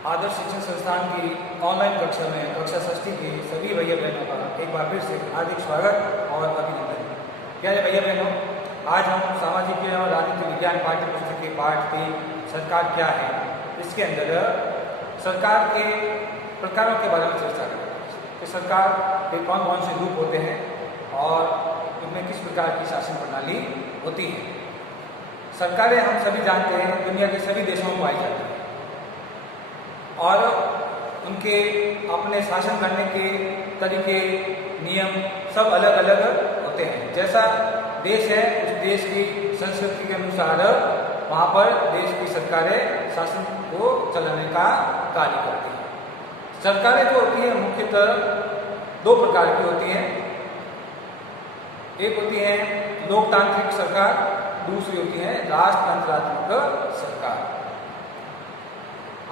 आदर्श शिक्षण संस्थान की ऑनलाइन कक्षा में कक्षा षष्ठी के सभी भैया बहनों का एक बार फिर से हार्दिक स्वागत और अभिनंदन। प्यारे भैया बहनों, आज हम सामाजिक और राजनीतिक विज्ञान पाठ्य पुस्तक के पाठ की सरकार क्या है, इसके अंदर सरकार के प्रकारों के बारे में चर्चा करेंगे कि सरकार के कौन कौन से रूप होते हैं और उनमें किस प्रकार की शासन प्रणाली होती है। सरकारें हम सभी जानते हैं दुनिया के सभी देशों में पाई जाती हैं और उनके अपने शासन करने के तरीके नियम सब अलग अलग होते हैं। जैसा देश है उस देश की संस्कृति के अनुसार वहाँ पर देश की सरकारें शासन को चलाने का कार्य करती हैं। सरकारें जो होती हैं मुख्यतः दो प्रकार की होती हैं। एक होती है लोकतांत्रिक सरकार, दूसरी होती है राजतंत्रात्मक सरकार।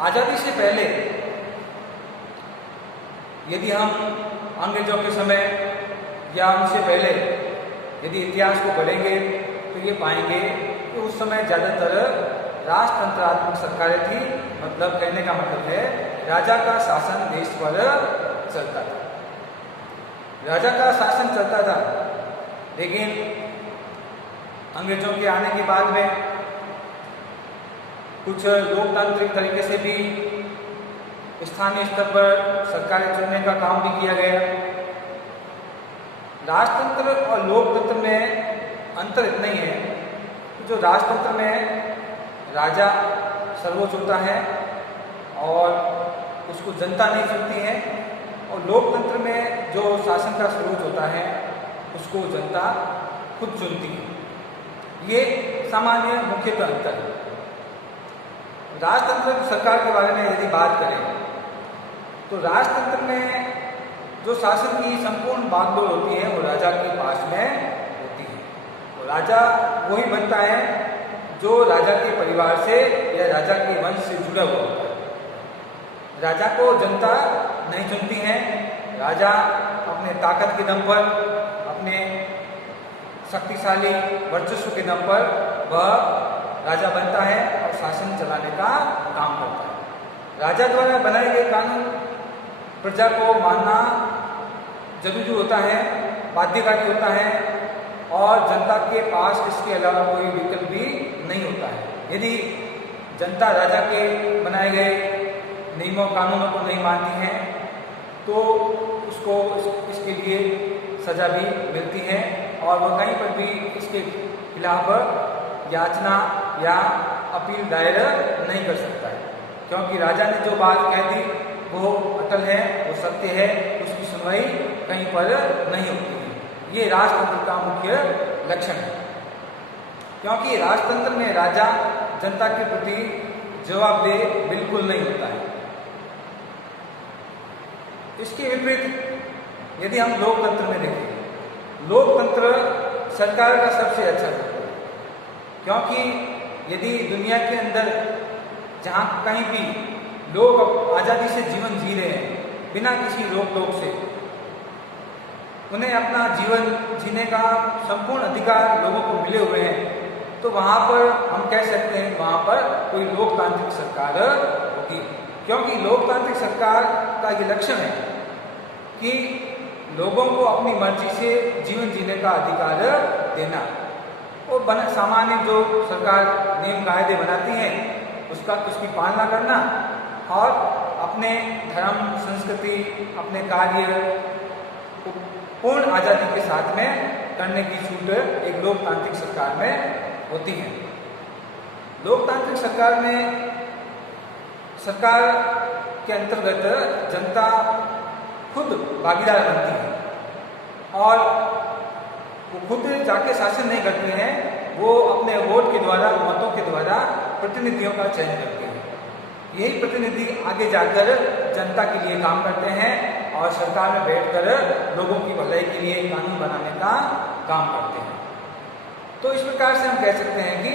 आज़ादी से पहले यदि हम अंग्रेजों के समय या उनसे पहले यदि इतिहास को पढ़ेंगे तो ये पाएंगे कि उस समय ज़्यादातर राजतंत्रात्मक सरकारें थी। मतलब कहने का मतलब है राजा का शासन देश पर चलता था, राजा का शासन चलता था। लेकिन अंग्रेजों के आने के बाद में कुछ लोकतांत्रिक तरीके से भी स्थानीय स्तर पर सरकारें चुनने का काम भी किया गया। राजतंत्र और लोकतंत्र में अंतर इतना ही है कि जो राजतंत्र में राजा सर्वोच्च होता है और उसको जनता नहीं चुनती है, और लोकतंत्र में जो शासन का सर्वोच्च होता है उसको जनता खुद चुनती है। ये सामान्य मुख्यतः अंतर है। राजतंत्र सरकार के बारे में यदि बात करें तो राजतंत्र में जो शासन की संपूर्ण बागडोर होती है वो राजा के पास में होती है। तो राजा वही बनता है जो राजा के परिवार से या राजा के वंश से जुड़ा हुआ होता है। राजा को जनता नहीं चुनती है। राजा अपने ताकत के दम पर, अपने शक्तिशाली वर्चस्व के दम पर वह राजा बनता है और शासन चलाने का काम करता है। राजा द्वारा बनाए गए कानून प्रजा को मानना जरूरी होता है, बाध्यकारी होता है, और जनता के पास इसके अलावा कोई विकल्प भी नहीं होता है। यदि जनता राजा के बनाए गए नियमों कानूनों को नहीं मानती है तो उसको इसके लिए सजा भी मिलती है और वह कहीं पर भी इसके खिलाफ याचना या अपील दायर नहीं कर सकता है, क्योंकि राजा ने जो बात कह दी वो अटल है, वो सत्य है, उसकी सुनवाई कहीं पर नहीं होती है। ये राजतंत्र का मुख्य लक्षण है, क्योंकि राजतंत्र में राजा जनता के प्रति जवाबदेह बिल्कुल नहीं होता है। इसके विपरीत यदि हम लोकतंत्र में देखें, लोकतंत्र सरकार का सबसे अच्छा तंत्र है, क्योंकि यदि दुनिया के अंदर जहाँ कहीं भी लोग आज़ादी से जीवन जी रहे हैं बिना किसी रोक टोक से, उन्हें अपना जीवन जीने का संपूर्ण अधिकार लोगों को मिले हुए हैं, तो वहाँ पर हम कह सकते हैं वहाँ पर कोई लोकतांत्रिक सरकार होगी। क्योंकि लोकतांत्रिक सरकार का ये लक्षण है कि लोगों को अपनी मर्जी से जीवन जीने का अधिकार देना और सामान्य जो सरकार नियम कायदे बनाती है उसकी पालना करना और अपने धर्म संस्कृति अपने कार्य को पूर्ण आज़ादी के साथ में करने की छूट एक लोकतांत्रिक सरकार में होती है। लोकतांत्रिक सरकार में सरकार के अंतर्गत जनता खुद भागीदार बनती है और वो खुद जाके शासन नहीं करते हैं, वो अपने वोट के द्वारा, मतों के द्वारा प्रतिनिधियों का चयन करते हैं। यही प्रतिनिधि आगे जाकर जनता के लिए काम करते हैं और सरकार में बैठकर लोगों की भलाई के लिए कानून बनाने का काम करते हैं। तो इस प्रकार से हम कह सकते हैं कि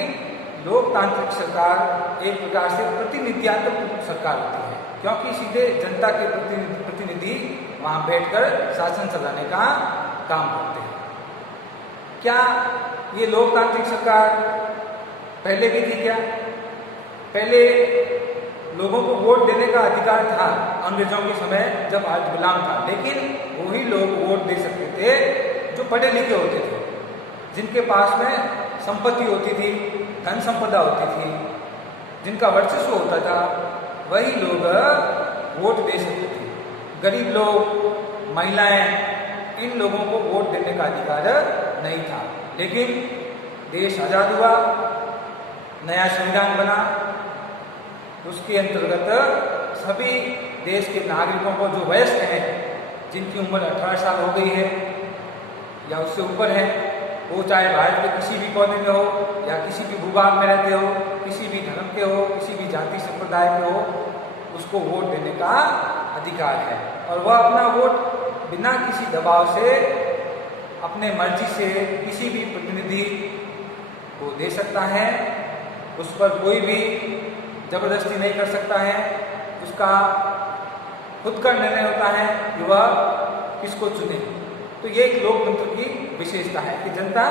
लोकतांत्रिक सरकार एक प्रकार से प्रतिनिधित्व सरकार होती है, क्योंकि सीधे जनता के प्रतिनिधि वहाँ बैठकर शासन चलाने का काम करते हैं। क्या ये लोकतांत्रिक सरकार पहले भी थी क्या? पहले लोगों को वोट देने का अधिकार था अंग्रेजों के समय जब आज गुलाम था, लेकिन वही लोग वोट दे सकते थे जो पढ़े लिखे होते थे, जिनके पास में संपत्ति होती थी, धन संपदा होती थी, जिनका वर्चस्व होता था, वही लोग वोट दे सकते थे। गरीब लोग, महिलाएं, इन लोगों को वोट देने का अधिकार नहीं था। लेकिन देश आज़ाद हुआ, नया संविधान बना, उसके अंतर्गत सभी देश के नागरिकों को जो वयस्क हैं, जिनकी उम्र 18 साल हो गई है या उससे ऊपर है, वो चाहे भारत के किसी भी कोने में हो या किसी भी भूभाग में रहते हो, किसी भी धर्म के हो, किसी भी जाति संप्रदाय के हो, उसको वोट देने का अधिकार है। और वह अपना वोट बिना किसी दबाव से, अपने मर्जी से किसी भी प्रतिनिधि को दे सकता है। उस पर कोई भी जबरदस्ती नहीं कर सकता है। उसका खुद का निर्णय होता है कि वह किसको चुने। तो ये एक लोकतंत्र की विशेषता है कि जनता